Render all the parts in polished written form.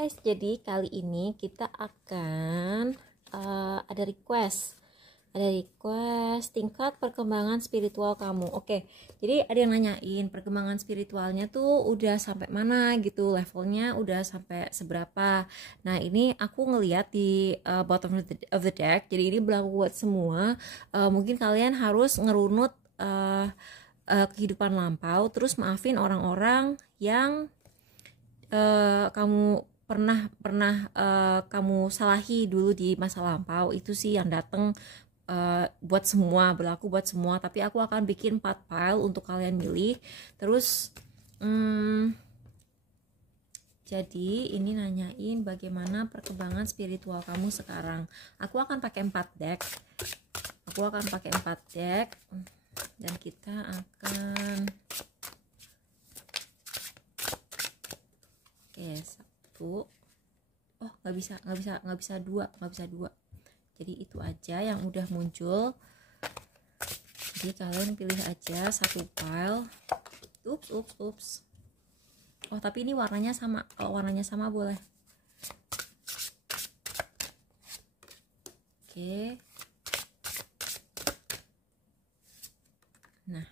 Guys, jadi kali ini kita akan ada request tingkat perkembangan spiritual kamu. Oke, jadi ada yang nanyain perkembangan spiritualnya tuh udah sampai mana gitu, levelnya udah sampai seberapa. Nah, ini aku ngeliat di bottom of the deck, jadi ini berlaku buat semua. Mungkin kalian harus ngerunut kehidupan lampau, terus maafin orang-orang yang kamu pernah kamu salahi dulu di masa lampau. Itu sih yang datang buat semua, berlaku buat semua. Tapi aku akan bikin 4 pile untuk kalian milih. Terus jadi ini nanyain bagaimana perkembangan spiritual kamu sekarang. Aku akan pakai 4 deck. Dan kita akan satu. Oh, nggak bisa dua. Jadi itu aja yang udah muncul. Jadi kalian pilih aja satu pile. Ups. Oh, tapi ini warnanya sama. Kalau warnanya sama boleh. Oke. Nah,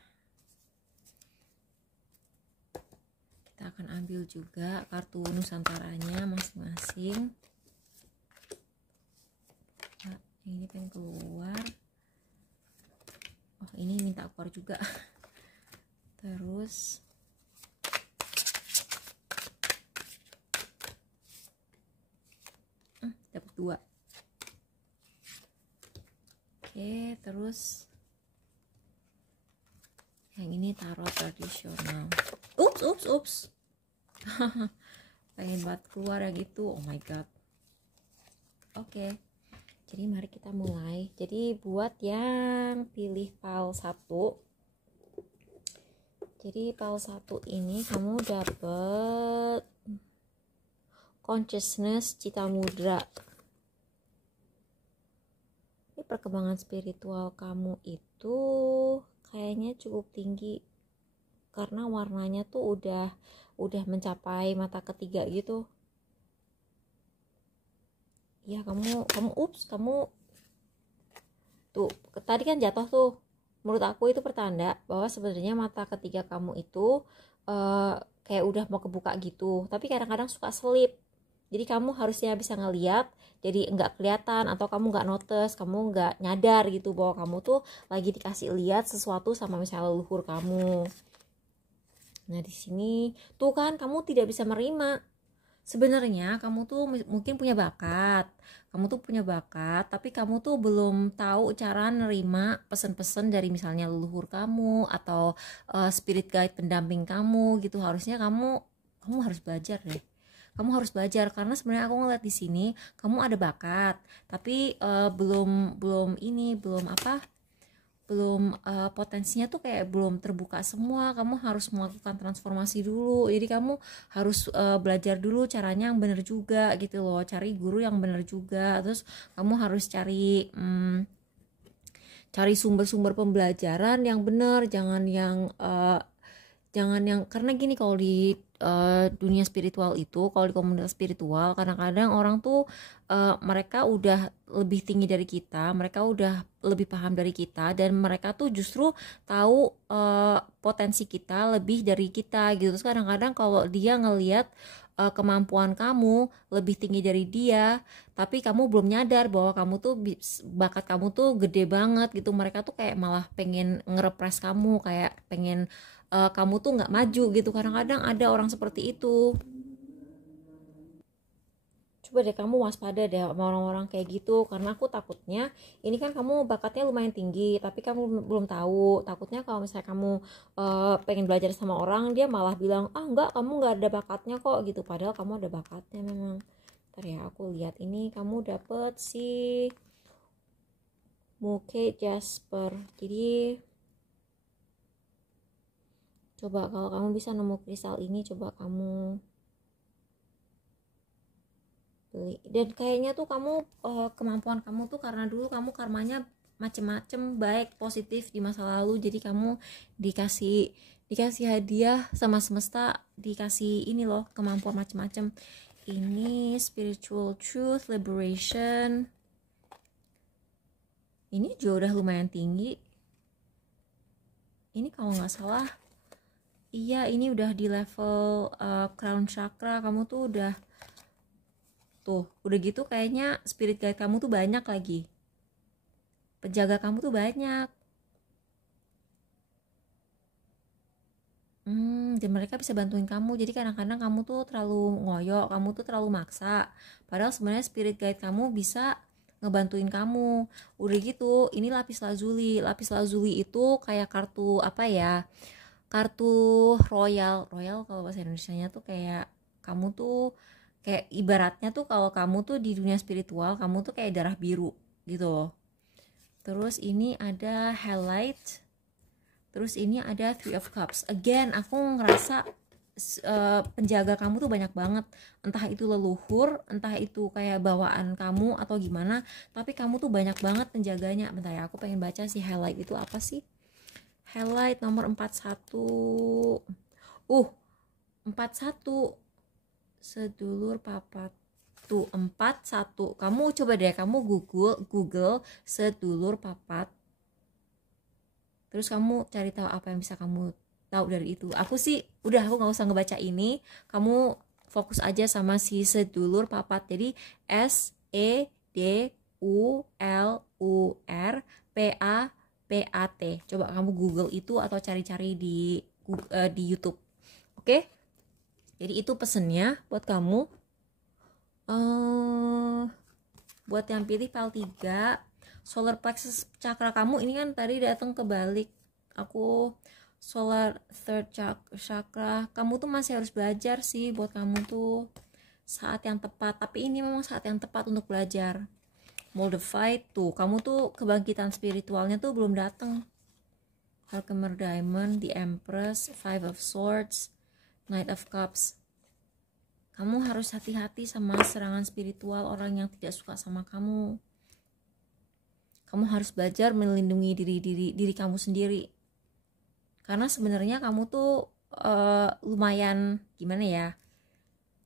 kita akan ambil juga kartu Nusantaranya masing-masing. Nah, ini pengen keluar. Oh, ini minta keluar juga. Terus dapat 2. Oke, terus yang ini tarot tradisional. Ups. Pengen banget keluar ya gitu. Oh my god. Oke. Jadi mari kita mulai. Jadi buat yang pilih pile 1. Jadi pile 1 ini kamu dapet consciousness cita mudra. Ini perkembangan spiritual kamu itu kayaknya cukup tinggi karena warnanya tuh udah mencapai mata ketiga gitu. Ya, kamu tuh tadi kan jatuh tuh. Menurut aku itu pertanda bahwa sebenarnya mata ketiga kamu itu kayak udah mau kebuka gitu, tapi kadang-kadang suka selip. Jadi kamu harusnya bisa ngeliat, jadi nggak kelihatan, atau kamu nggak notice, kamu nggak nyadar gitu bahwa kamu tuh lagi dikasih lihat sesuatu sama misalnya leluhur kamu. Nah, di sini tuh kan kamu tidak bisa menerima. Sebenarnya kamu tuh mungkin punya bakat. Tapi kamu tuh belum tahu cara nerima pesan-pesan dari misalnya leluhur kamu atau spirit guide pendamping kamu gitu. Harusnya kamu harus belajar deh. Kamu harus belajar karena sebenarnya aku ngeliat di sini kamu ada bakat, tapi belum potensinya tuh kayak belum terbuka semua. Kamu harus melakukan transformasi dulu. Jadi kamu harus belajar dulu caranya yang benar juga gitu loh. Cari guru yang benar juga. Terus kamu harus cari sumber-sumber pembelajaran yang benar. Jangan yang karena gini, kalau di dunia spiritual itu, kalau di komunitas spiritual, kadang-kadang orang tuh mereka udah lebih tinggi dari kita, mereka udah lebih paham dari kita, dan mereka tuh justru tahu potensi kita lebih dari kita gitu. Terus kadang-kadang kalau dia ngelihat kemampuan kamu lebih tinggi dari dia, tapi kamu belum nyadar bahwa kamu tuh bakat kamu tuh gede banget gitu, mereka tuh kayak malah pengen ngerepres kamu, kayak pengen kamu tuh nggak maju gitu. Kadang-kadang ada orang seperti itu. Coba deh kamu waspada deh sama orang-orang kayak gitu, karena aku takutnya ini kan kamu bakatnya lumayan tinggi tapi kamu belum tahu. Takutnya kalau misalnya kamu pengen belajar sama orang, dia malah bilang enggak, kamu nggak ada bakatnya kok gitu, padahal kamu ada bakatnya memang. Ntar ya aku lihat, ini kamu dapet si Muke Jasper. Jadi coba kalau kamu bisa nemu kristal ini, coba kamu beli. Dan kayaknya tuh kamu kemampuan kamu tuh karena dulu kamu karmanya macem-macem baik positif di masa lalu, jadi kamu dikasih hadiah sama semesta, dikasih ini loh kemampuan macem-macem. ini spiritual truth, liberation. Ini juga udah lumayan tinggi. Ini kalau nggak salah, iya ini udah di level crown chakra. Kamu tuh udah gitu kayaknya spirit guide kamu tuh banyak lagi. Penjaga kamu tuh banyak. Dan mereka bisa bantuin kamu. Jadi kadang-kadang kamu tuh terlalu ngoyo, kamu tuh terlalu maksa. Padahal sebenarnya spirit guide kamu bisa ngebantuin kamu. Udah gitu, ini lapis lazuli. Lapis lazuli itu kayak kartu apa ya? Kartu royal. Royal kalau bahasa Indonesianya tuh kayak kamu tuh kayak ibaratnya tuh kalau kamu tuh di dunia spiritual, kamu tuh kayak darah biru gitu loh. Terus ini ada highlight. Terus ini ada Three of Cups. Again, aku ngerasa penjaga kamu tuh banyak banget. Entah itu leluhur, entah itu kayak bawaan kamu atau gimana. Tapi kamu tuh banyak banget penjaganya. Bentar ya, aku pengen baca sih highlight itu apa sih. Highlight nomor 41. 41. Sedulur papat. Tuh 41. Kamu coba deh, kamu Google sedulur papat. Terus kamu cari tahu apa yang bisa kamu tahu dari itu. Aku sih udah, aku nggak usah ngebaca ini. Kamu fokus aja sama si sedulur papat. Jadi SEDULUR Papat. Coba kamu Google itu atau cari-cari di YouTube. Oke? Jadi itu pesennya buat kamu. Buat yang pilih PL3, solar plexus chakra kamu ini kan tadi datang kebalik. Aku solar third chakra. Kamu tuh masih harus belajar sih, buat kamu tuh saat yang tepat. Tapi ini memang saat yang tepat untuk belajar. Moldified tuh, kamu tuh kebangkitan spiritualnya tuh belum datang. Herkimer Diamond, The Empress, Five of Swords, Knight of Cups. Kamu harus hati-hati sama serangan spiritual orang yang tidak suka sama kamu. Kamu harus belajar melindungi diri kamu sendiri. Karena sebenarnya kamu tuh lumayan gimana ya?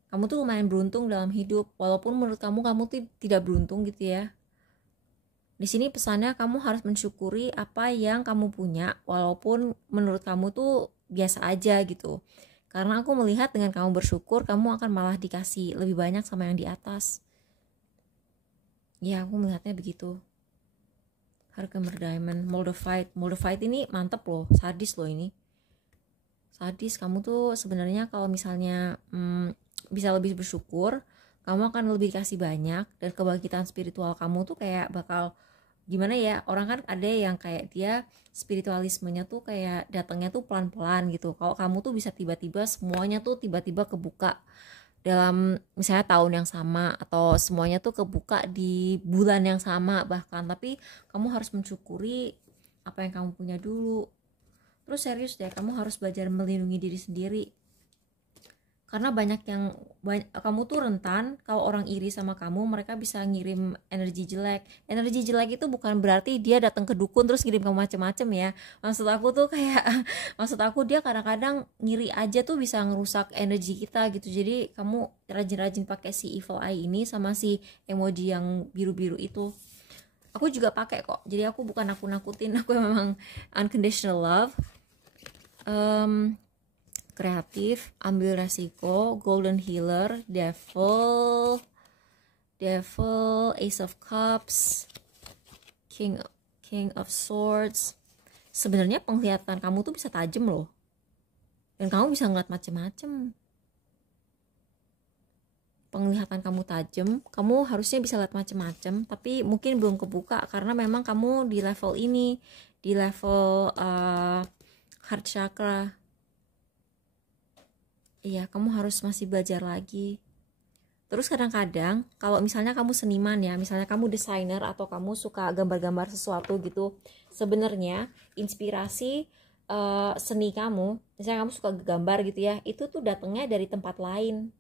Kamu tuh lumayan beruntung dalam hidup. Walaupun menurut kamu tuh tidak beruntung gitu ya. Di sini pesannya kamu harus mensyukuri apa yang kamu punya, walaupun menurut kamu tuh biasa aja gitu. Karena aku melihat dengan kamu bersyukur, kamu akan malah dikasih lebih banyak sama yang di atas. Ya, aku melihatnya begitu. Herkimer Diamond, Moldified ini mantep loh, sadis loh ini. Sadis, kamu tuh sebenarnya kalau misalnya bisa lebih bersyukur, kamu akan lebih dikasih banyak, dan kebangkitan spiritual kamu tuh kayak bakal gimana ya, orang kan ada yang kayak dia spiritualismenya tuh kayak datangnya tuh pelan-pelan gitu. Kalau kamu tuh bisa tiba-tiba semuanya tuh tiba-tiba kebuka dalam misalnya tahun yang sama, atau semuanya tuh kebuka di bulan yang sama bahkan. Tapi kamu harus mensyukuri apa yang kamu punya dulu. Terus serius deh, kamu harus belajar melindungi diri sendiri. Karena kamu tuh rentan kalau orang iri sama kamu, mereka bisa ngirim energi jelek. Energi jelek itu bukan berarti dia datang ke dukun terus ngirim kamu macem-macem ya. Maksud aku tuh kayak maksud aku dia kadang-kadang ngiri aja tuh bisa ngerusak energi kita gitu. Jadi kamu rajin-rajin pakai si evil eye ini sama si emoji yang biru-biru itu. Aku juga pakai kok. Jadi aku bukan nakut-nakutin, aku memang unconditional love. Kreatif, ambil resiko, golden healer, devil, ace of cups, king of swords. Sebenarnya penglihatan kamu tuh bisa tajam loh, dan kamu bisa ngeliat macem-macem. Penglihatan kamu tajam, kamu harusnya bisa lihat macem-macem, tapi mungkin belum kebuka karena memang kamu di level ini, di level heart chakra. Iya, kamu harus masih belajar lagi. Terus kadang-kadang kalau misalnya kamu seniman ya, misalnya kamu desainer atau kamu suka gambar-gambar sesuatu gitu, sebenarnya inspirasi seni kamu, misalnya kamu suka gambar gitu ya, itu tuh datangnya dari tempat lain.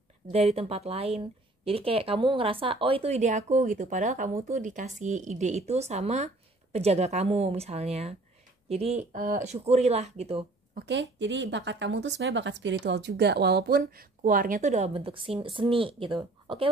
Jadi kayak kamu ngerasa, oh itu ide aku gitu, padahal kamu tuh dikasih ide itu sama penjaga kamu misalnya. Jadi syukurilah gitu. Oke, jadi bakat kamu tuh sebenarnya bakat spiritual juga, walaupun keluarnya tuh dalam bentuk seni gitu. Oke,